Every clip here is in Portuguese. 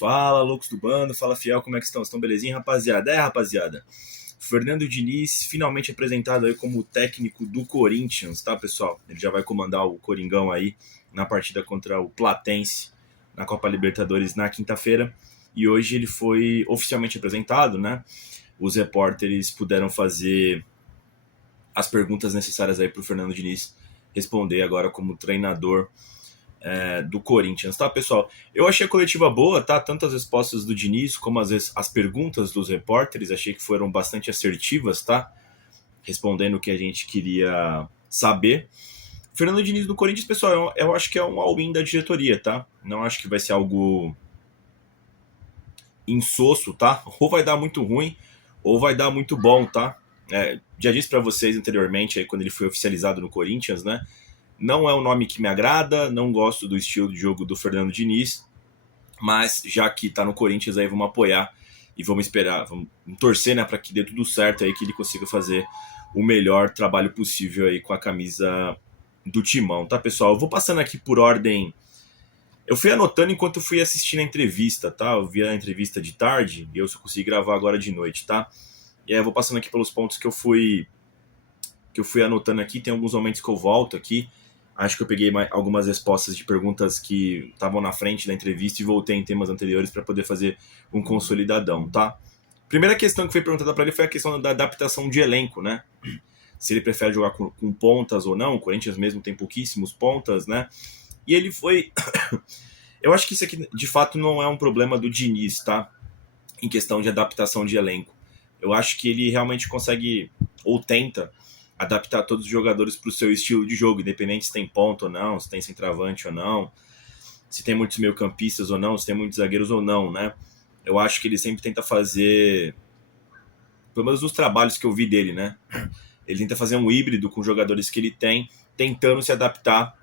Fala, loucos do bando, fala fiel, como é que estão? Estão belezinha, rapaziada? Rapaziada, Fernando Diniz finalmente apresentado aí como técnico do Corinthians, tá, pessoal? Ele já vai comandar o Coringão aí na partida contra o Platense na Copa Libertadores na quinta-feira. E hoje ele foi oficialmente apresentado, né? Os repórteres puderam fazer as perguntas necessárias aí para o Fernando Diniz responder agora como treinador do Corinthians, tá, pessoal? Eu achei a coletiva boa, tá? Tanto as respostas do Diniz como as perguntas dos repórteres, achei que foram bastante assertivas, tá? Respondendo o que a gente queria saber. Fernando Diniz do Corinthians, pessoal, eu acho que é um all-in da diretoria, tá? Não acho que vai ser algo insosso, tá? Ou vai dar muito ruim, ou vai dar muito bom, tá? Já disse para vocês anteriormente, aí, quando ele foi oficializado no Corinthians, né? Não é um nome que me agrada, não gosto do estilo de jogo do Fernando Diniz, mas já que tá no Corinthians, aí vamos apoiar e vamos esperar, vamos torcer, né, para que dê tudo certo aí, que ele consiga fazer o melhor trabalho possível aí com a camisa do Timão, tá, pessoal? Eu vou passando aqui por ordem. Eu fui anotando enquanto eu fui assistindo a entrevista, tá? Eu vi a entrevista de tarde e eu só consegui gravar agora de noite, tá? E aí eu vou passando aqui pelos pontos que eu fui anotando aqui. Tem alguns momentos que eu volto aqui. Acho que eu peguei algumas respostas de perguntas que estavam na frente da entrevista e voltei em temas anteriores para poder fazer um consolidadão, tá? Primeira questão que foi perguntada para ele foi a questão da adaptação de elenco, né? Se ele prefere jogar com pontas ou não. O Corinthians mesmo tem pouquíssimos pontas, né? E ele foi... Eu acho que isso aqui, de fato, não é um problema do Diniz, tá? Em questão de adaptação de elenco. Eu acho que ele realmente consegue, ou tenta, adaptar todos os jogadores para o seu estilo de jogo, independente se tem ponta ou não, se tem centroavante ou não, se tem muitos meio-campistas ou não, se tem muitos zagueiros ou não, né? Eu acho que ele sempre tenta fazer, pelo menos nos trabalhos que eu vi dele, né? Ele tenta fazer um híbrido com os jogadores que ele tem, tentando se adaptar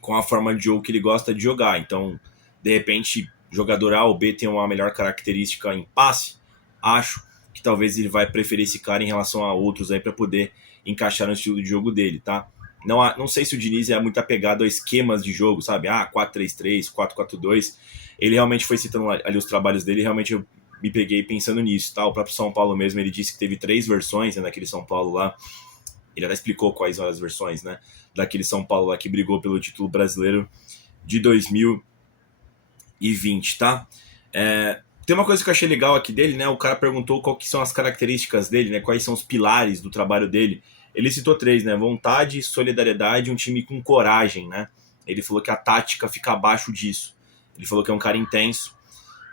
com a forma de jogo que ele gosta de jogar. Então, de repente, jogador A ou B tem uma melhor característica em passe, acho que talvez ele vai preferir esse cara em relação a outros aí para poder encaixar no estilo de jogo dele, tá? Não sei se o Diniz é muito apegado a esquemas de jogo, sabe? 4-3-3, 4-4-2. Ele realmente foi citando ali os trabalhos dele, realmente eu me peguei pensando nisso, tá? O próprio São Paulo mesmo, ele disse que teve 3 versões, né, naquele São Paulo lá. Ele até explicou quais são as versões, né? Daquele São Paulo lá que brigou pelo título brasileiro de 2020, tá? Tem uma coisa que eu achei legal aqui dele, né? O cara perguntou qual que são as características dele, né? Quais são os pilares do trabalho dele. Ele citou 3, né? Vontade, solidariedade e um time com coragem, né? Ele falou que a tática fica abaixo disso. Ele falou que é um cara intenso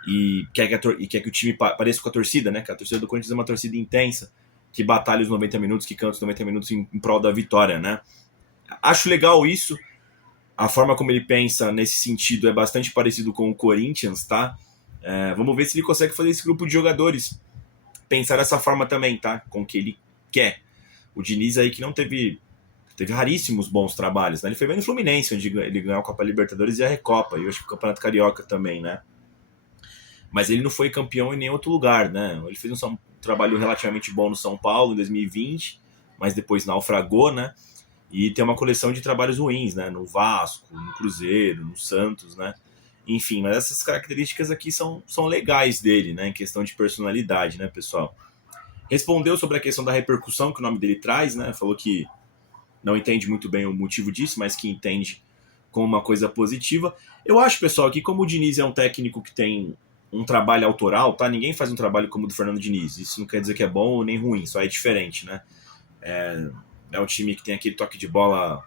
e quer que o time pareça com a torcida, né? Que a torcida do Corinthians é uma torcida intensa, que batalha os 90 minutos, que canta os 90 minutos em prol da vitória, né? Acho legal isso. A forma como ele pensa nesse sentido é bastante parecido com o Corinthians, tá? Vamos ver se ele consegue fazer esse grupo de jogadores pensar dessa forma também, tá? Com o que ele quer. O Diniz aí que não teve raríssimos bons trabalhos, né? Ele foi bem no Fluminense, onde ele ganhou a Copa Libertadores e a Recopa, e eu acho que o Campeonato Carioca também, né? Mas ele não foi campeão em nenhum outro lugar, né? Ele fez um trabalho relativamente bom no São Paulo em 2020, mas depois naufragou, né? E tem uma coleção de trabalhos ruins, né? No Vasco, no Cruzeiro, no Santos, né? Enfim, mas essas características aqui são legais dele, né? Em questão de personalidade, né, pessoal? Respondeu sobre a questão da repercussão que o nome dele traz, né? Falou que não entende muito bem o motivo disso, mas que entende como uma coisa positiva. Eu acho, pessoal, que como o Diniz é um técnico que tem um trabalho autoral, tá? Ninguém faz um trabalho como o do Fernando Diniz. Isso não quer dizer que é bom ou nem ruim, só é diferente, né? É um time que tem aquele toque de bola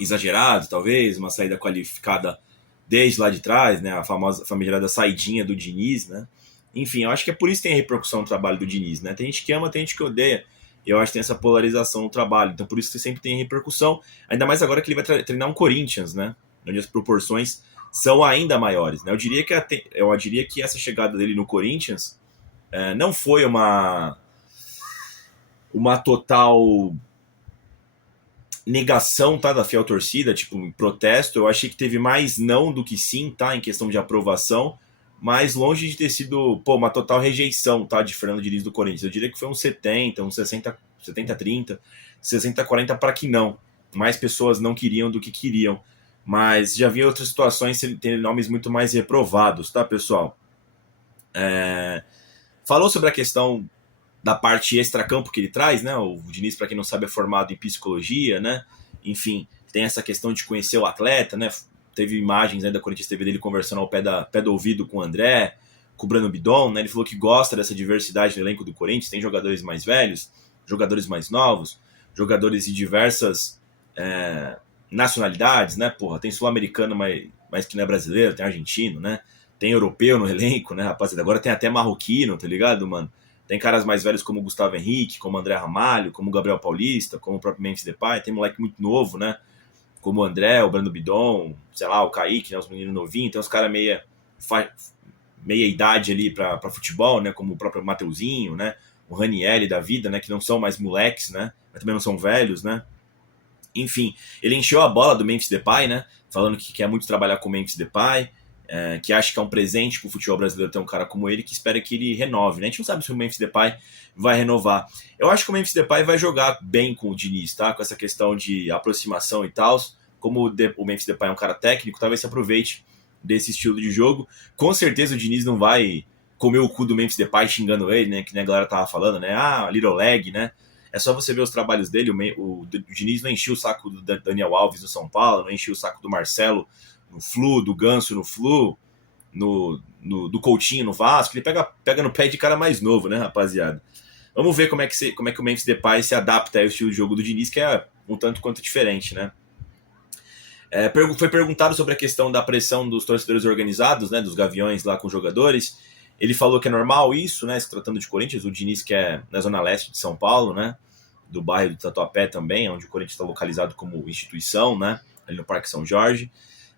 exagerado, talvez, uma saída qualificada desde lá de trás, né? A famigerada saidinha do Diniz, né? Enfim, eu acho que é por isso que tem a repercussão no trabalho do Diniz, né? Tem gente que ama, tem gente que odeia. Eu acho que tem essa polarização no trabalho. Então, por isso que sempre tem repercussão. Ainda mais agora que ele vai treinar um Corinthians, né? Onde as proporções são ainda maiores, né? Eu diria que essa chegada dele no Corinthians não foi uma total negação, tá, da fiel torcida, tipo, em protesto. Eu achei que teve mais não do que sim, tá, em questão de aprovação, mas longe de ter sido, uma total rejeição, tá, de Fernando Diniz do Corinthians. Eu diria que foi uns 70, uns 60, 70-30, 60-40 para que não. Mais pessoas não queriam do que queriam Mas já vi outras situações ele tem nomes muito mais reprovados, tá, pessoal? Falou sobre a questão da parte extracampo que ele traz, né? O Diniz, para quem não sabe, é formado em psicologia, né? Enfim, tem essa questão de conhecer o atleta, né? Teve imagens aí da Corinthians TV dele conversando ao pé do ouvido com o André, com o Breno Bidon, né? Ele falou que gosta dessa diversidade no elenco do Corinthians, tem jogadores mais velhos, jogadores mais novos, jogadores de diversas nacionalidades, né? Porra, tem sul-americano, mas que não é brasileiro, tem argentino, né? Tem europeu no elenco, né, rapaziada? Agora tem até marroquino, tá ligado, mano? Tem caras mais velhos como o Gustavo Henrique, como o André Ramalho, como o Gabriel Paulista, como o próprio Memphis Depay. Tem moleque muito novo, né? Como o André, o Brando Bidon, sei lá, o Kaique, né? Os meninos novinhos. Tem uns caras meia idade ali pra futebol, né? Como o próprio Mateuzinho, né? O Ranielli da vida, né? Que não são mais moleques, né? Mas também não são velhos, né? Enfim, ele encheu a bola do Memphis Depay, né? Falando que quer muito trabalhar com o Memphis Depay, que acha que é um presente pro futebol brasileiro ter um cara como ele, que espera que ele renove, né? A gente não sabe se o Memphis Depay vai renovar. Eu acho que o Memphis Depay vai jogar bem com o Diniz, tá? Com essa questão de aproximação e tal. Como o Memphis Depay é um cara técnico, talvez se aproveite desse estilo de jogo. Com certeza o Diniz não vai comer o cu do Memphis Depay xingando ele, né? Que nem a galera tava falando, né? Ah, little leg, né? É só você ver os trabalhos dele. O Diniz não enchia o saco do Daniel Alves no São Paulo, não enchia o saco do Marcelo no Flu, do Ganso no Flu, do Coutinho no Vasco. Ele pega no pé de cara mais novo, né, rapaziada? Vamos ver como é que o Memphis Depay se adapta ao estilo de jogo do Diniz, que é um tanto quanto diferente, né? Foi perguntado sobre a questão da pressão dos torcedores organizados, né, dos Gaviões lá com os jogadores. Ele falou que é normal isso, né, se tratando de Corinthians, o Diniz que é na zona leste de São Paulo, né, do bairro do Tatuapé também, onde o Corinthians está localizado como instituição, né, ali no Parque São Jorge.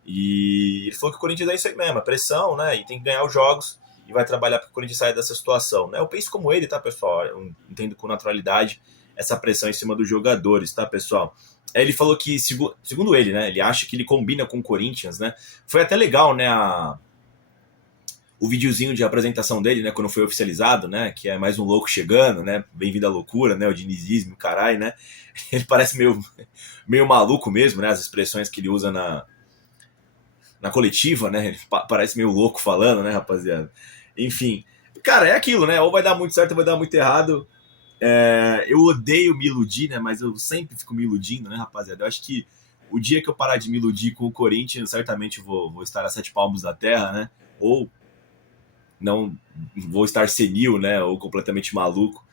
E ele falou que o Corinthians é isso aí mesmo, a pressão, né, e tem que ganhar os jogos e vai trabalhar para que o Corinthians saia dessa situação, né. Eu penso como ele, tá, pessoal? Eu entendo com naturalidade essa pressão em cima dos jogadores, tá, pessoal? Ele falou que, segundo ele, né, ele acha que ele combina com o Corinthians, né. Foi até legal, né, o videozinho de apresentação dele, né, quando foi oficializado, né, que é mais um louco chegando, né, bem-vindo à loucura, né, o dinizismo, caralho, né, ele parece meio maluco mesmo, né, as expressões que ele usa na coletiva, né, ele parece meio louco falando, né, rapaziada. Enfim, cara, é aquilo, né, ou vai dar muito certo ou vai dar muito errado. Eu odeio me iludir, né, mas eu sempre fico me iludindo, né, rapaziada. Eu acho que o dia que eu parar de me iludir com o Corinthians, certamente vou estar a 7 palmos da terra, né, ou não vou estar senil, né, ou completamente maluco.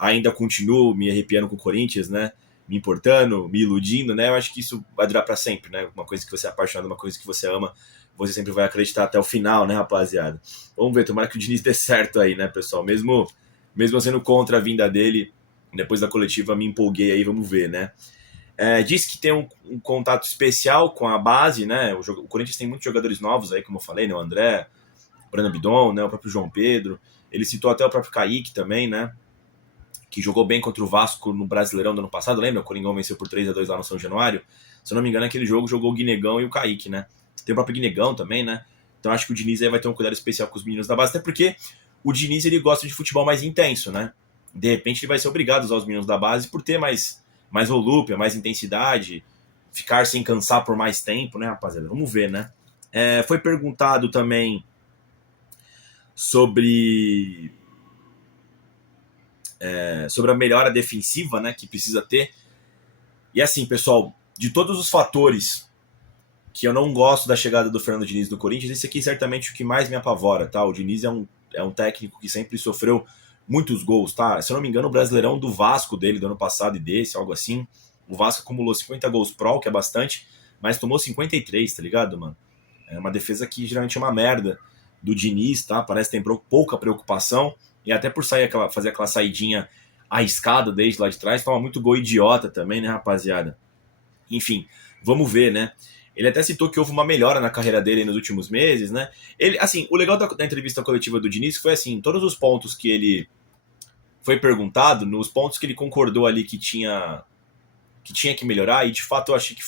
Ainda continuo me arrepiando com o Corinthians, né, me importando, me iludindo, né, eu acho que isso vai durar para sempre, né, uma coisa que você é apaixonado, uma coisa que você ama, você sempre vai acreditar até o final, né, rapaziada. Vamos ver, tomara que o Diniz dê certo aí, né, pessoal, mesmo sendo contra a vinda dele, depois da coletiva me empolguei aí, vamos ver, né. Diz que tem um contato especial com a base, né, o Corinthians tem muitos jogadores novos aí, como eu falei, né, o André, Breno Bidon, né, o próprio João Pedro, ele citou até o próprio Kaique também, né, que jogou bem contra o Vasco no Brasileirão do ano passado, lembra? O Coringão venceu por 3-2 lá no São Januário. Se eu não me engano, aquele jogo jogou o Guinegão e o Kaique, né? Tem o próprio Guinegão também, né? Então acho que o Diniz aí vai ter um cuidado especial com os meninos da base, até porque o Diniz ele gosta de futebol mais intenso, né? De repente ele vai ser obrigado a usar os meninos da base por ter mais volúpia, mais intensidade, ficar sem cansar por mais tempo, né, rapaziada? Vamos ver, né? Foi perguntado também sobre a melhora defensiva, né, que precisa ter. E assim, pessoal, de todos os fatores que eu não gosto da chegada do Fernando Diniz no Corinthians, esse aqui certamente é o que mais me apavora, tá? O Diniz é um técnico que sempre sofreu muitos gols, tá? Se eu não me engano, o Brasileirão do Vasco dele, do ano passado e desse, algo assim, o Vasco acumulou 50 gols pro, que é bastante, mas tomou 53, tá ligado, mano? É uma defesa que geralmente é uma merda do Diniz, tá? Parece que tem pouca preocupação, e até por fazer aquela saidinha arriscada desde lá de trás, toma muito gol idiota também, né, rapaziada? Enfim, vamos ver, né? Ele até citou que houve uma melhora na carreira dele nos últimos meses, né? Ele, assim, o legal da entrevista coletiva do Diniz foi assim, todos os pontos que ele foi perguntado, nos pontos que ele concordou ali que tinha que melhorar, e de fato eu achei que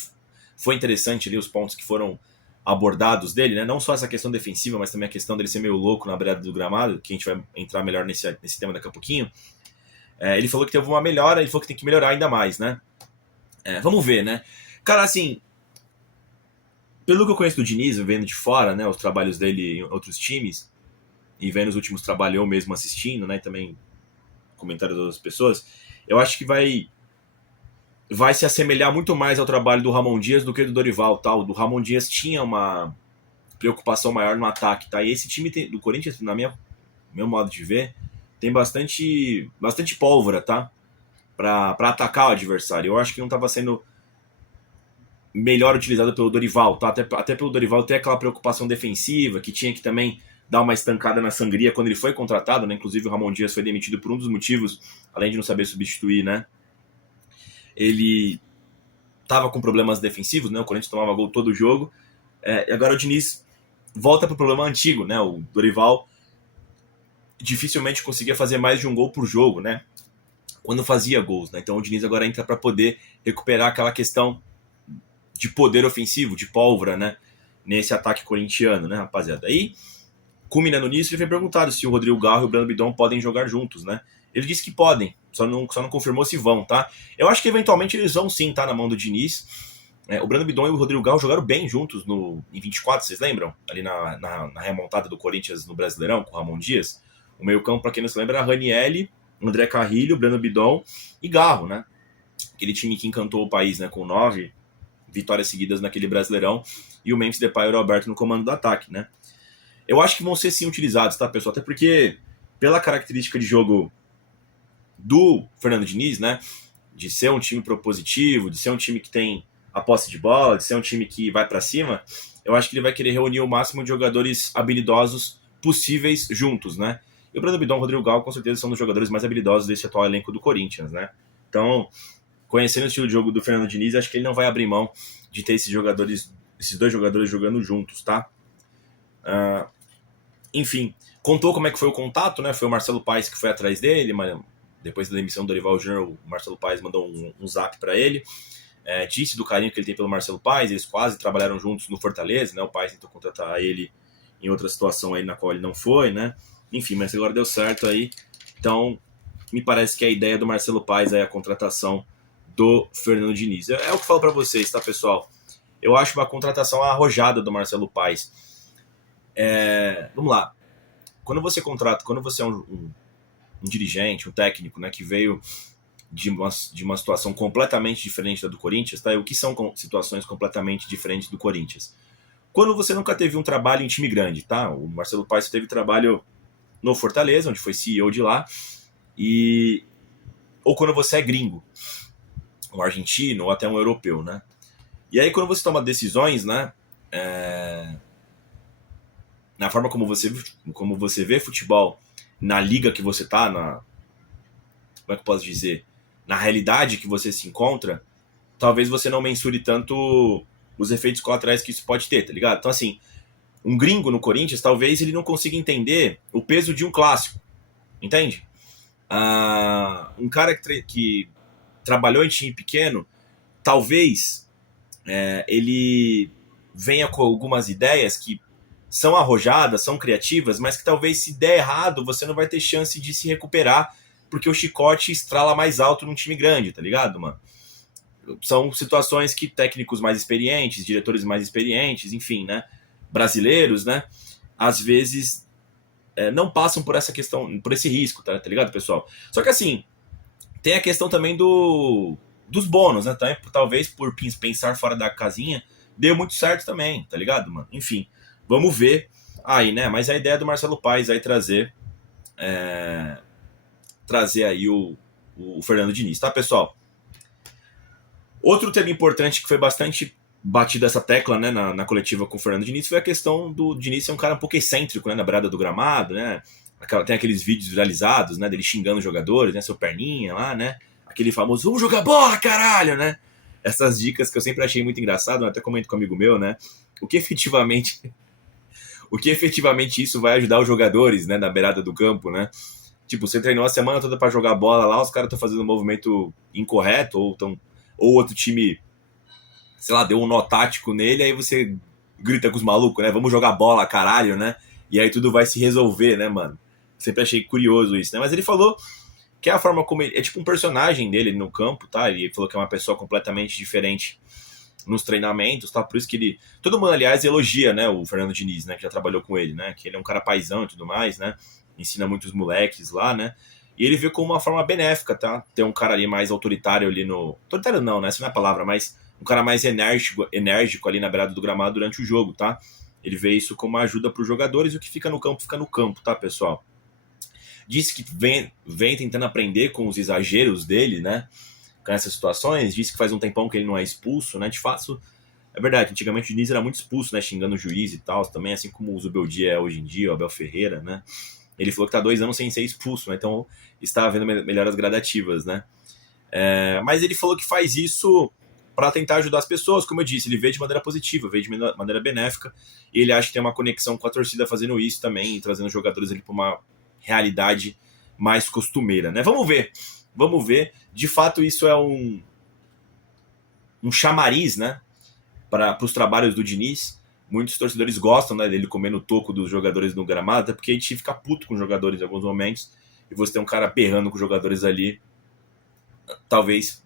foi interessante ali os pontos que foram abordados dele, né? Não só essa questão defensiva, mas também a questão dele ser meio louco na beirada do gramado, que a gente vai entrar melhor nesse tema daqui a pouquinho. Ele falou que teve uma melhora, ele falou que tem que melhorar ainda mais, né? Vamos ver, né? Cara, assim, Pelo que eu conheço do Diniz, vendo de fora, né, os trabalhos dele em outros times, e vendo os últimos trabalhos eu mesmo assistindo, né, e também comentários das outras pessoas, eu acho que vai se assemelhar muito mais ao trabalho do Ramon Dias do que do Dorival, tal. Do Ramon Dias tinha uma preocupação maior no ataque, tá? E esse time do Corinthians, na meu modo de ver, tem bastante pólvora, tá? Para atacar o adversário. Eu acho que não estava sendo melhor utilizado pelo Dorival, tá? Até pelo Dorival ter aquela preocupação defensiva, que tinha que também dar uma estancada na sangria quando ele foi contratado, né? Inclusive o Ramon Dias foi demitido por um dos motivos, além de não saber substituir, né? Ele tava com problemas defensivos, né? O Corinthians tomava gol todo o jogo. E agora o Diniz volta pro problema antigo, né? O Dorival dificilmente conseguia fazer mais de um gol por jogo, né? Quando fazia gols, né? Então o Diniz agora entra para poder recuperar aquela questão de poder ofensivo, de pólvora, né? Nesse ataque corintiano, né, rapaziada? Aí, culminando nisso, ele foi perguntado se o Rodrigo Garro e o Breno Bidon podem jogar juntos, né? Ele disse que podem, só não confirmou se vão, tá? Eu acho que eventualmente eles vão sim, tá? Na mão do Diniz. O Breno Bidon e o Rodrigo Garro jogaram bem juntos em 24, vocês lembram? Ali na remontada do Corinthians no Brasileirão, com o Ramon Dias. O meio-campo, para quem não se lembra, era Ranielli, André Carrilho, Breno Bidon e Garro, né? Aquele time que encantou o país, né? Com 9 vitórias seguidas naquele Brasileirão e o Memphis Depay e o Roberto no comando do ataque, né? Eu acho que vão ser sim utilizados, tá, pessoal? Até porque, pela característica de jogo do Fernando Diniz, né? De ser um time propositivo, de ser um time que tem a posse de bola, de ser um time que vai para cima, eu acho que ele vai querer reunir o máximo de jogadores habilidosos possíveis juntos, né? E o Breno Bidon e o Rodrigo Gal, com certeza, são um dos jogadores mais habilidosos desse atual elenco do Corinthians, né? Então, conhecendo o estilo de jogo do Fernando Diniz, acho que ele não vai abrir mão de ter esses dois jogadores jogando juntos, tá? Enfim, contou como é que foi o contato, né? Foi o Marcelo Paes que foi atrás dele, mas depois da demissão do Dorival Júnior, o Marcelo Paes mandou um zap para ele. Disse do carinho que ele tem pelo Marcelo Paes, eles quase trabalharam juntos no Fortaleza, né? O Paes tentou contratar ele em outra situação aí na qual ele não foi, né? Enfim, mas agora deu certo aí. Então, me parece que a ideia do Marcelo Paes é a contratação do Fernando Diniz. É o que eu falo para vocês, tá, pessoal? Eu acho uma contratação arrojada do Marcelo Paes. Vamos lá. Quando você é um dirigente, um técnico, né, que veio de uma situação completamente diferente da do Corinthians, tá? E o que são situações completamente diferentes do Corinthians? Quando você nunca teve um trabalho em time grande, tá? O Marcelo Paes teve trabalho no Fortaleza, onde foi CEO de lá, ou quando você é gringo, um argentino ou até um europeu, né? E aí quando você toma decisões, né, na forma como você vê futebol, na liga que você tá, como é que eu posso dizer, na realidade que você se encontra, talvez você não mensure tanto os efeitos colaterais que isso pode ter, tá ligado? Então assim, um gringo no Corinthians, talvez ele não consiga entender o peso de um clássico, entende? Um cara que trabalhou em time pequeno, talvez ele venha com algumas ideias que são arrojadas, são criativas, mas que talvez se der errado, você não vai ter chance de se recuperar, porque o chicote estrala mais alto num time grande, tá ligado, mano? São situações que técnicos mais experientes, diretores mais experientes, enfim, né, brasileiros, né, às vezes não passam por essa questão, por esse risco, tá ligado, pessoal? Só que assim, tem a questão também dos bônus, né? Talvez por pensar fora da casinha, deu muito certo também, tá ligado, mano? Enfim, vamos ver aí, né? Mas a ideia do Marcelo Paes aí trazer aí o Fernando Diniz, tá, pessoal? Outro tema importante que foi bastante batido essa tecla, né, na coletiva com o Fernando Diniz foi a questão do Diniz ser um cara um pouco excêntrico, né, na beirada do gramado, né? Tem aqueles vídeos viralizados, né, dele xingando os jogadores, né, seu perninha lá, né? Aquele famoso, vamos jogar bola, caralho, né? Essas dicas que eu sempre achei muito engraçado, eu até comento com um amigo meu, né? O que efetivamente isso vai ajudar os jogadores, né, na beirada do campo, né? Tipo, você treinou a semana toda pra jogar bola lá, os caras estão fazendo um movimento incorreto, ou outro time, sei lá, deu um nó tático nele, aí você grita com os malucos, né? Vamos jogar bola, caralho, né? E aí tudo vai se resolver, né, mano? Sempre achei curioso isso, né? Mas ele falou que é a forma como ele... É tipo um personagem dele no campo, tá? Ele falou que é uma pessoa completamente diferente nos treinamentos, tá? Por isso que ele... Todo mundo, aliás, elogia, né, o Fernando Diniz, né, que já trabalhou com ele, né, que ele é um cara paizão e tudo mais, né, ensina muitos moleques lá, né, e ele vê como uma forma benéfica, tá? Ter um cara ali mais autoritário ali no... Autoritário não, né, essa não é a palavra, mas um cara mais enérgico ali na beirada do gramado durante o jogo, tá? Ele vê isso como uma ajuda para os jogadores e o que fica no campo, tá, pessoal? Disse que vem tentando aprender com os exageros dele, né, com essas situações. Disse que faz um tempão que ele não é expulso, né, de fato, é verdade, antigamente o Diniz era muito expulso, né, xingando o juiz e tal, também, assim como o Zubeldia é hoje em dia, o Abel Ferreira, né, ele falou que tá 2 anos sem ser expulso, né, então está havendo melhoras gradativas, né, mas ele falou que faz isso para tentar ajudar as pessoas, como eu disse, ele vê de maneira positiva, vê de maneira benéfica, e ele acha que tem uma conexão com a torcida fazendo isso também, e trazendo jogadores ali para uma realidade mais costumeira, né? Vamos ver. De fato, isso é um chamariz, né, para os trabalhos do Diniz. Muitos torcedores gostam, né, dele comendo o toco dos jogadores no gramado, até porque a gente fica puto com os jogadores em alguns momentos, e você tem um cara berrando com os jogadores ali, talvez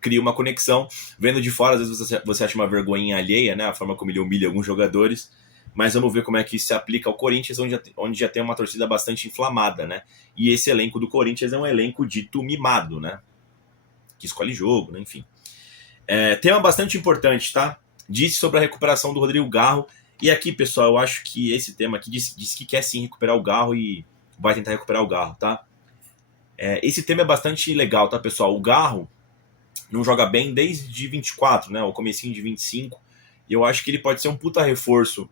cria uma conexão. Vendo de fora, às vezes você acha uma vergonha alheia, né, a forma como ele humilha alguns jogadores, mas vamos ver como é que isso se aplica ao Corinthians, onde já tem uma torcida bastante inflamada, né, e esse elenco do Corinthians é um elenco dito mimado, né, que escolhe jogo, né, enfim. Tema bastante importante, tá? Disse sobre a recuperação do Rodrigo Garro, e aqui, pessoal, eu acho que esse tema aqui disse que quer sim recuperar o Garro e vai tentar recuperar o Garro, tá? Esse tema é bastante legal, tá, pessoal? O Garro não joga bem desde 24, né? O comecinho de 25. E eu acho que ele pode ser um puta reforço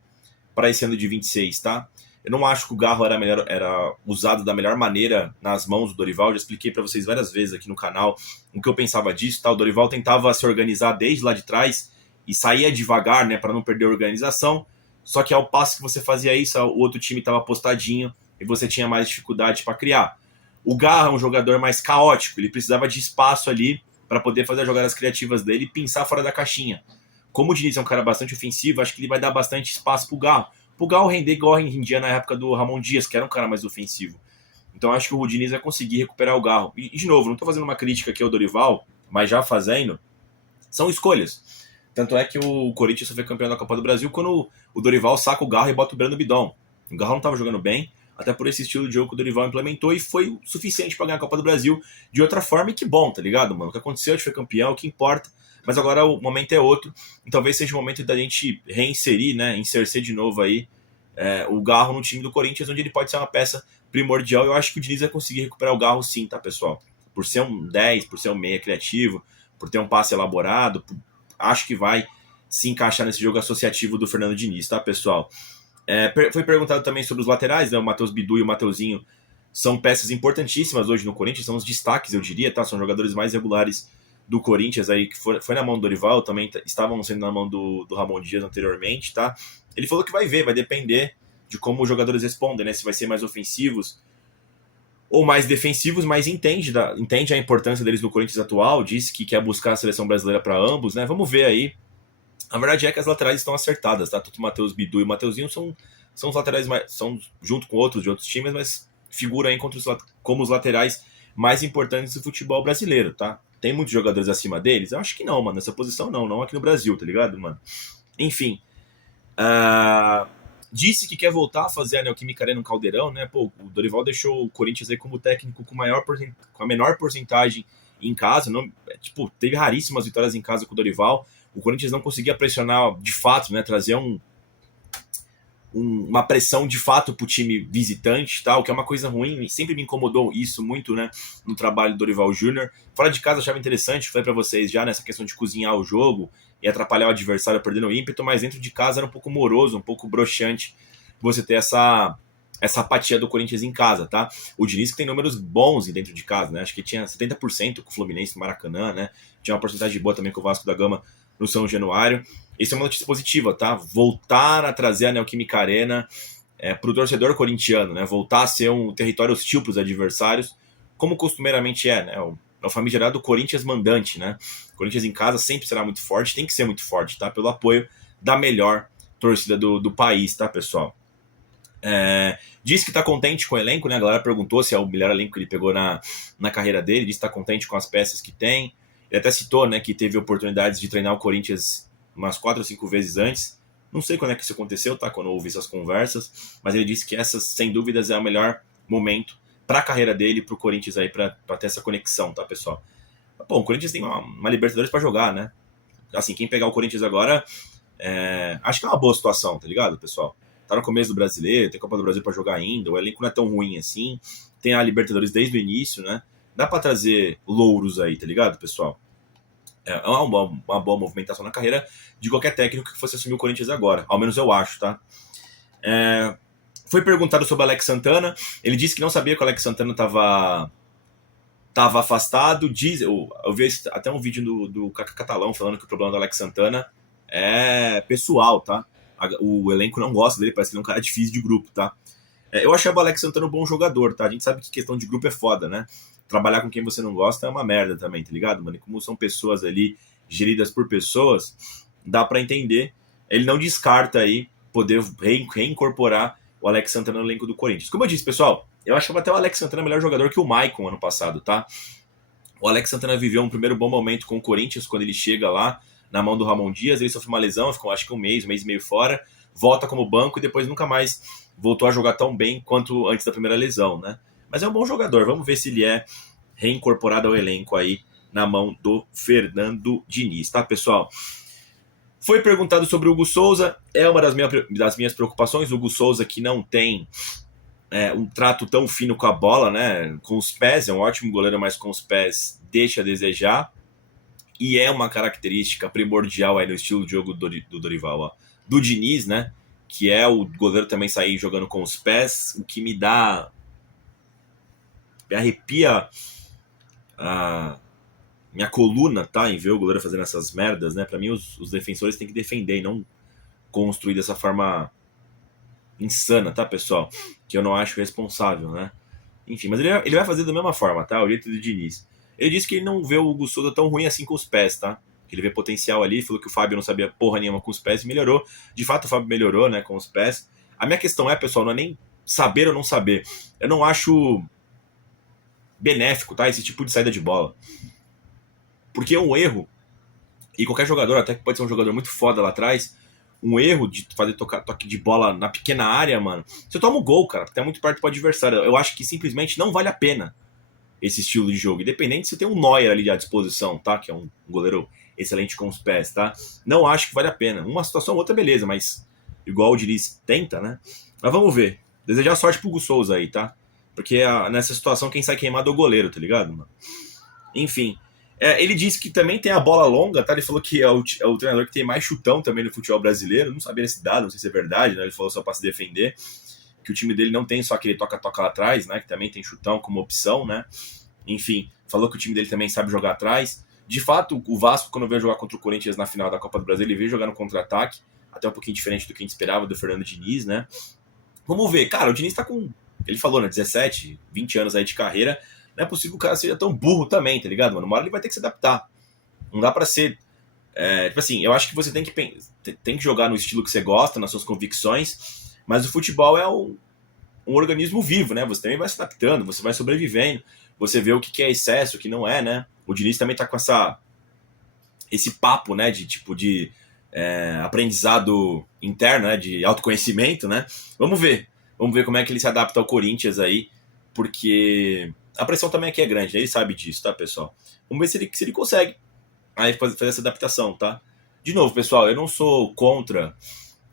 para esse ano de 26, tá? Eu não acho que o Garro era usado da melhor maneira nas mãos do Dorival. Já expliquei para vocês várias vezes aqui no canal o que eu pensava disso, tá? O Dorival tentava se organizar desde lá de trás e saía devagar, né, para não perder a organização. Só que ao passo que você fazia isso, o outro time estava postadinho e você tinha mais dificuldade para criar. O Garro é um jogador mais caótico, ele precisava de espaço ali para poder fazer as jogadas criativas dele e pensar fora da caixinha. Como o Diniz é um cara bastante ofensivo, acho que ele vai dar bastante espaço pro Garro render igual rendia na época do Ramon Dias, que era um cara mais ofensivo. Então acho que o Diniz vai conseguir recuperar o Garro. E de novo, não estou fazendo uma crítica aqui ao Dorival, mas já fazendo, são escolhas. Tanto é que o Corinthians só foi campeão da Copa do Brasil quando o Dorival saca o Garro e bota o Breno Bidon. O Garro não estava jogando bem, até por esse estilo de jogo que o Dorival implementou, e foi suficiente para ganhar a Copa do Brasil de outra forma, e que bom, tá ligado, mano? O que aconteceu, a gente foi campeão, o que importa, mas agora o momento é outro, e talvez seja o momento da gente reinserir, né, insercer de novo aí o Garro no time do Corinthians, onde ele pode ser uma peça primordial. Eu acho que o Diniz vai conseguir recuperar o Garro sim, tá, pessoal? Por ser um 10, por ser um meia criativo, por ter um passe elaborado, acho que vai se encaixar nesse jogo associativo do Fernando Diniz, tá, pessoal? Foi perguntado também sobre os laterais, né? O Matheus Bidu e o Mateuzinho são peças importantíssimas hoje no Corinthians, são os destaques, eu diria, tá? São jogadores mais regulares do Corinthians aí, que foi na mão do Dorival, também estavam sendo na mão do Ramon Dias anteriormente, tá? Ele falou que vai ver, vai depender de como os jogadores respondem, né? Se vai ser mais ofensivos ou mais defensivos, mas entende a importância deles no Corinthians atual, disse que quer buscar a seleção brasileira para ambos, né? Vamos ver aí. A verdade é que as laterais estão acertadas, tá? Tanto o Matheus Bidu e o Mateuzinho são os laterais são junto com outros de outros times, mas figuram aí como os laterais mais importantes do futebol brasileiro, tá? Tem muitos jogadores acima deles? Eu acho que não, mano. Nessa posição não aqui no Brasil, tá ligado, mano? Enfim. Disse que quer voltar a fazer a Neoquímica Arena no Caldeirão, né? Pô, o Dorival deixou o Corinthians aí como técnico com a menor porcentagem em casa. Não, teve raríssimas vitórias em casa com o Dorival. O Corinthians não conseguia pressionar de fato, né? Trazer uma pressão de fato para o time visitante, tá? O que é uma coisa ruim, sempre me incomodou isso muito, né, no trabalho do Dorival Júnior. Fora de casa eu achava interessante, falei para vocês já, nessa questão de cozinhar o jogo e atrapalhar o adversário perdendo o ímpeto, mas dentro de casa era um pouco moroso, um pouco broxante você ter essa apatia do Corinthians em casa, tá? O Diniz que tem números bons dentro de casa, né? Acho que tinha 70% com o Fluminense no Maracanã, né? Tinha uma porcentagem boa também com o Vasco da Gama no São Januário. Isso é uma notícia positiva, tá? Voltar a trazer a Neoquímica Arena para o torcedor corintiano, né? Voltar a ser um território hostil para os adversários, como costumeiramente é, né? O famigerado Corinthians mandante, né? O Corinthians em casa sempre será muito forte, tem que ser muito forte, tá? Pelo apoio da melhor torcida do país, tá, pessoal? Diz que tá contente com o elenco, né? A galera perguntou se é o melhor elenco que ele pegou na carreira dele, diz que tá contente com as peças que tem. Ele até citou, né, que teve oportunidades de treinar o Corinthians umas 4 ou 5 vezes antes. Não sei quando é que isso aconteceu, tá? Quando eu ouvi essas conversas, mas ele disse que essas, sem dúvidas, é o melhor momento para a carreira dele, para o Corinthians aí, para ter essa conexão, tá, pessoal? Bom, o Corinthians tem uma Libertadores para jogar, né? Assim, quem pegar o Corinthians agora, acho que é uma boa situação, tá ligado, pessoal? Tá no começo do Brasileiro, tem Copa do Brasil para jogar ainda, o elenco não é tão ruim assim, tem a Libertadores desde o início, né? Dá para trazer louros aí, tá ligado, pessoal? É uma boa movimentação na carreira de qualquer técnico que fosse assumir o Corinthians agora, ao menos eu acho, tá? Foi perguntado sobre o Alex Santana, ele disse que não sabia que o Alex Santana estava afastado. Eu vi até um vídeo do Kaká Catalão falando que o problema do Alex Santana é pessoal, tá? O elenco não gosta dele, parece que ele é um cara difícil de grupo, tá? Eu achava o Alex Santana um bom jogador, tá? A gente sabe que questão de grupo é foda, né? Trabalhar com quem você não gosta é uma merda também, tá ligado, mano? E como são pessoas ali geridas por pessoas, dá pra entender. Ele não descarta aí poder reincorporar o Alex Santana no elenco do Corinthians. Como eu disse, pessoal, eu achava até o Alex Santana melhor jogador que o Maicon ano passado, tá? O Alex Santana viveu um primeiro bom momento com o Corinthians, quando ele chega lá na mão do Ramon Dias, ele sofreu uma lesão, ficou acho que um mês e meio fora, volta como banco e depois nunca mais voltou a jogar tão bem quanto antes da primeira lesão, né? Mas é um bom jogador, vamos ver se ele é reincorporado ao elenco aí na mão do Fernando Diniz, tá, pessoal? Foi perguntado sobre o Hugo Souza, é uma das minhas preocupações, o Hugo Souza que não tem um trato tão fino com a bola, né? Com os pés, é um ótimo goleiro, mas com os pés deixa a desejar. E é uma característica primordial aí no estilo de jogo do Dorival, ó, do Diniz, né? Que é o goleiro também sair jogando com os pés, o que me arrepia a minha coluna, tá? Em ver o goleiro fazendo essas merdas, né? Pra mim, os defensores têm que defender e não construir dessa forma insana, tá, pessoal? Que eu não acho responsável, né? Enfim, mas ele vai fazer da mesma forma, tá? O jeito do Diniz. Ele disse que ele não vê o Hugo Souza tão ruim assim com os pés, tá? Que ele vê potencial ali, falou que o Fábio não sabia porra nenhuma com os pés e melhorou. De fato, o Fábio melhorou, né, com os pés. A minha questão é, pessoal, não é nem saber ou não saber. Eu não acho benéfico, tá? Esse tipo de saída de bola. Porque é um erro, e qualquer jogador, até que pode ser um jogador muito foda lá atrás, um erro de fazer toque de bola na pequena área, mano, você toma um gol, cara, porque tá muito perto pro adversário. Eu acho que simplesmente não vale a pena esse estilo de jogo, independente se tem um Neuer ali à disposição, tá? Que é um goleiro excelente com os pés, tá? Não acho que vale a pena. Uma situação ou outra, beleza, mas igual o Diniz tenta, né? Mas vamos ver. Desejar sorte pro Hugo Souza aí, tá? Porque nessa situação quem sai queimado é o goleiro, tá ligado, mano? Enfim. Ele disse que também tem a bola longa, tá? Ele falou que é o treinador que tem mais chutão também no futebol brasileiro. Não sabia esse dado, não sei se é verdade, né? Ele falou só pra se defender. Que o time dele não tem só aquele toca-toca lá atrás, né? Que também tem chutão como opção, né? Enfim, falou que o time dele também sabe jogar atrás. De fato, o Vasco, quando veio jogar contra o Corinthians na final da Copa do Brasil, ele veio jogar no contra-ataque, até um pouquinho diferente do que a gente esperava do Fernando Diniz, né? Vamos ver. Cara, o Diniz tá com, ele falou, né, 17, 20 anos aí de carreira. Não é possível que o cara seja tão burro também, tá ligado, mano? Uma hora ele vai ter que se adaptar. Não dá pra ser... tipo assim, eu acho que você tem que jogar no estilo que você gosta, nas suas convicções, mas o futebol é um organismo vivo, né? Você também vai se adaptando, você vai sobrevivendo, você vê o que é excesso, o que não é, né? O Diniz também tá com esse papo, né, de aprendizado interno, né, de autoconhecimento, né? Vamos ver como é que ele se adapta ao Corinthians aí, porque a pressão também aqui é grande, né? Ele sabe disso, tá, pessoal? Vamos ver se ele consegue aí fazer essa adaptação, tá? De novo, pessoal, eu não sou contra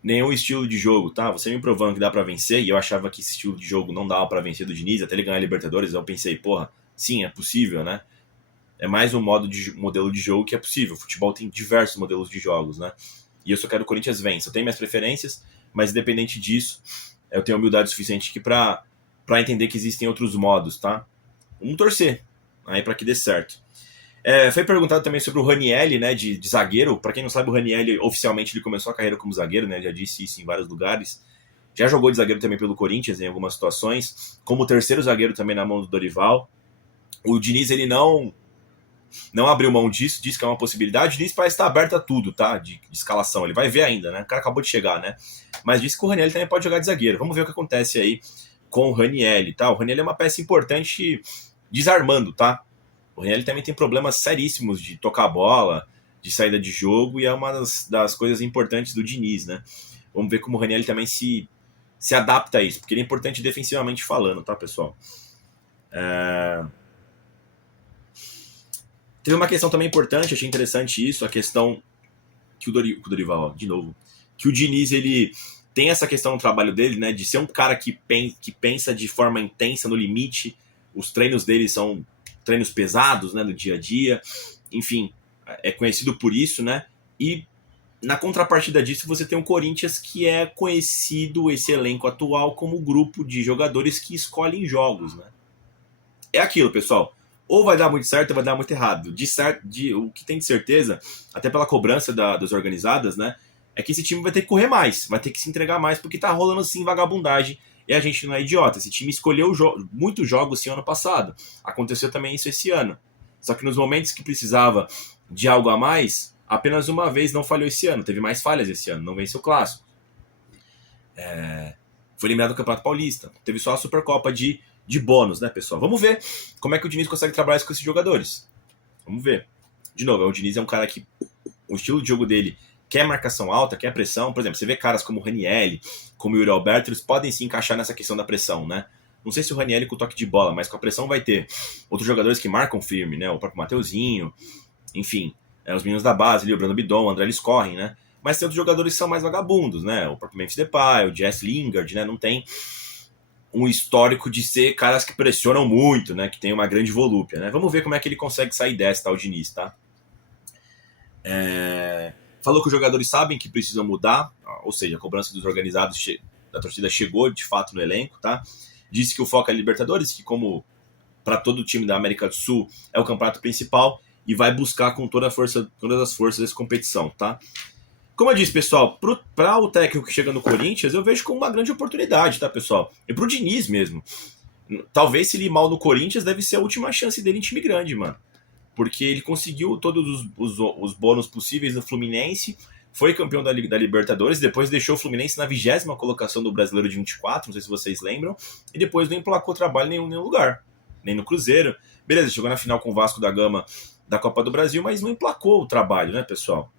nenhum estilo de jogo, tá? Você me provando que dá pra vencer, e eu achava que esse estilo de jogo não dava pra vencer do Diniz, até ele ganhar a Libertadores, eu pensei, porra, sim, é possível, né? É mais um modelo de jogo que é possível. O futebol tem diversos modelos de jogos, né? E eu só quero que o Corinthians vença. Eu tenho minhas preferências, mas independente disso, eu tenho humildade suficiente aqui pra entender que existem outros modos, tá? Vamos torcer aí pra que dê certo. Foi perguntado também sobre o Ranielli, né, de zagueiro. Para quem não sabe, o Ranielli oficialmente ele começou a carreira como zagueiro, né, já disse isso em vários lugares. Já jogou de zagueiro também pelo Corinthians em algumas situações, como terceiro zagueiro também na mão do Dorival. O Diniz ele não abriu mão disso, disse que é uma possibilidade. O Diniz parece estar aberto a tudo, tá, de escalação. Ele vai ver ainda, né, o cara acabou de chegar, né, mas disse que o Ranielli também pode jogar de zagueiro. Vamos ver o que acontece aí com o Ranielli, tá? O Ranielli é uma peça importante desarmando, tá? O Ranieri também tem problemas seríssimos de tocar a bola, de saída de jogo, e é uma das coisas importantes do Diniz, né? Vamos ver como o Ranieri também se adapta a isso, porque ele é importante defensivamente falando, tá, pessoal? Teve uma questão também importante, achei interessante isso, a questão que o Dorival, ó, de novo, que o Diniz, ele tem essa questão no trabalho dele, né, de ser um cara que pensa de forma intensa, no limite. Os treinos dele são treinos pesados, né, do dia a dia, enfim, é conhecido por isso, né, e na contrapartida disso você tem o Corinthians, que é conhecido, esse elenco atual, como grupo de jogadores que escolhem jogos, né. É aquilo, pessoal, ou vai dar muito certo ou vai dar muito errado. O que tem de certeza, até pela cobrança das organizadas, né, é que esse time vai ter que correr mais, vai ter que se entregar mais, porque tá rolando assim vagabundagem, e a gente não é idiota. Esse time escolheu muitos jogos esse ano passado, aconteceu também isso esse ano. Só que nos momentos que precisava de algo a mais, apenas uma vez não falhou esse ano, teve mais falhas esse ano, não venceu o Clássico. Foi eliminado do Campeonato Paulista, teve só a Supercopa de bônus, né, pessoal? Vamos ver como é que o Diniz consegue trabalhar isso com esses jogadores. Vamos ver. De novo, o Diniz é um cara que o estilo de jogo dele quer marcação alta, quer pressão. Por exemplo, você vê caras como o Ranieri, como o Yuri Alberto, eles podem se encaixar nessa questão da pressão, né? Não sei se o Ranieri com o toque de bola, mas com a pressão vai ter outros jogadores que marcam firme, né? O próprio Mateuzinho, enfim, os meninos da base ali, o Brando Bidon, o André, eles correm, né? Mas tem outros jogadores que são mais vagabundos, né? O próprio Memphis Depay, o Jess Lingard, né? Não tem um histórico de ser caras que pressionam muito, né? Que tem uma grande volúpia, né? Vamos ver como é que ele consegue sair dessa, tá, o Diniz, tá? Falou que os jogadores sabem que precisam mudar, ou seja, a cobrança dos organizados da torcida chegou de fato no elenco, tá? Disse que o foco é Libertadores, que como para todo o time da América do Sul é o campeonato principal, e vai buscar com todas as forças essa competição, tá? Como eu disse, pessoal, para o técnico que chega no Corinthians, eu vejo como uma grande oportunidade, tá, pessoal? E pro Diniz mesmo. Talvez se ele ir mal no Corinthians, deve ser a última chance dele em time grande, mano. Porque ele conseguiu todos os bônus possíveis no Fluminense, foi campeão da Libertadores, depois deixou o Fluminense na 20ª colocação do Brasileiro de 24, não sei se vocês lembram, e depois não emplacou trabalho em nenhum lugar, nem no Cruzeiro. Beleza, chegou na final com o Vasco da Gama da Copa do Brasil, mas não emplacou o trabalho, né, pessoal?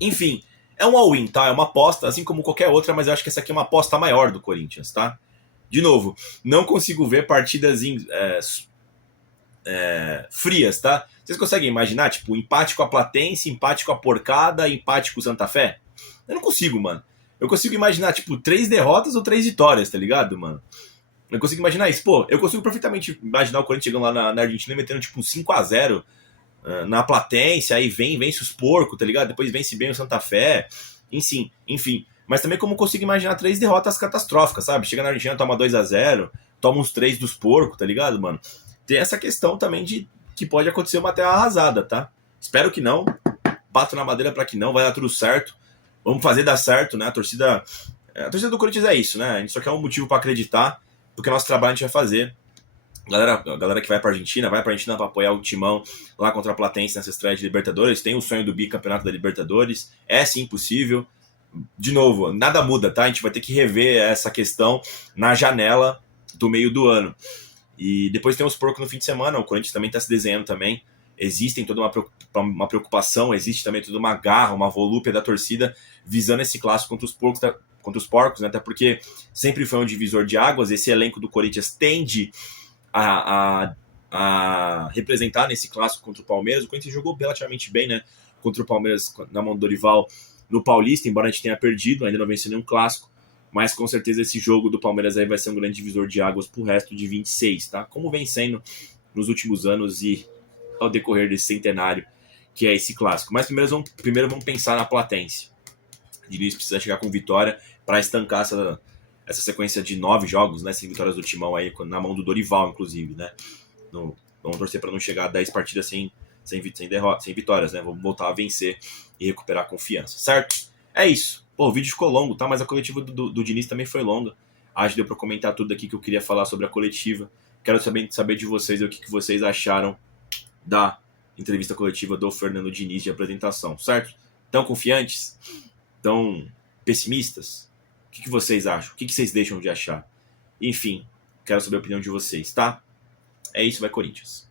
Enfim, é um all-in, tá? É uma aposta, assim como qualquer outra, mas eu acho que essa aqui é uma aposta maior do Corinthians, tá? De novo, não consigo ver partidas frias, tá? Vocês conseguem imaginar, tipo, empate com a Platense, empate com a Porcada, empate com o Santa Fé? Eu não consigo, mano. Eu consigo imaginar, tipo, 3 derrotas ou 3 vitórias, tá ligado, mano? Eu consigo imaginar isso. Pô, eu consigo perfeitamente imaginar o Corinthians chegando lá na Argentina e metendo, tipo, 5-0 na Platense, aí vence os porcos, tá ligado? Depois vence bem o Santa Fé, enfim. Mas também como consigo imaginar 3 derrotas catastróficas, sabe? Chega na Argentina, toma 2-0, toma uns 3 dos porcos, tá ligado, mano? Tem essa questão também de que pode acontecer uma terra arrasada, tá? Espero que não, bato na madeira para que não, vai dar tudo certo, vamos fazer dar certo, né? A torcida do Corinthians é isso, né? A gente só quer um motivo para acreditar, porque nosso trabalho a gente vai fazer. A galera que vai pra Argentina pra apoiar o Timão lá contra a Platense nessa estreia de Libertadores, tem o sonho do bicampeonato da Libertadores, é sim possível. De novo, nada muda, tá? A gente vai ter que rever essa questão na janela do meio do ano. E depois tem os porcos no fim de semana, o Corinthians também está se desenhando também. Existem toda uma preocupação, existe também toda uma garra, uma volúpia da torcida visando esse clássico contra os porcos, né? Até porque sempre foi um divisor de águas. Esse elenco do Corinthians tende a representar nesse clássico contra o Palmeiras. O Corinthians jogou relativamente bem, né? Contra o Palmeiras na mão do Dorival no Paulista, embora a gente tenha perdido, ainda não venceu nenhum clássico. Mas com certeza esse jogo do Palmeiras aí vai ser um grande divisor de águas pro resto de 26, tá? Como vem sendo nos últimos anos e ao decorrer desse centenário, que é esse clássico. Mas primeiro vamos pensar na Platense. O Diniz precisa chegar com vitória para estancar essa sequência de 9 jogos, né? Sem vitórias do Timão aí, na mão do Dorival, inclusive, né? Vamos torcer para não chegar a 10 partidas sem vitórias, né? Vamos voltar a vencer e recuperar a confiança, certo? É isso. Pô, o vídeo ficou longo, tá? Mas a coletiva do Diniz também foi longa. Acho que deu para comentar tudo aqui que eu queria falar sobre a coletiva. Quero saber de vocês o que vocês acharam da entrevista coletiva do Fernando Diniz de apresentação, certo? Tão confiantes? Tão pessimistas? O que vocês acham? O que vocês deixam de achar? Enfim, quero saber a opinião de vocês, tá? É isso, vai Corinthians!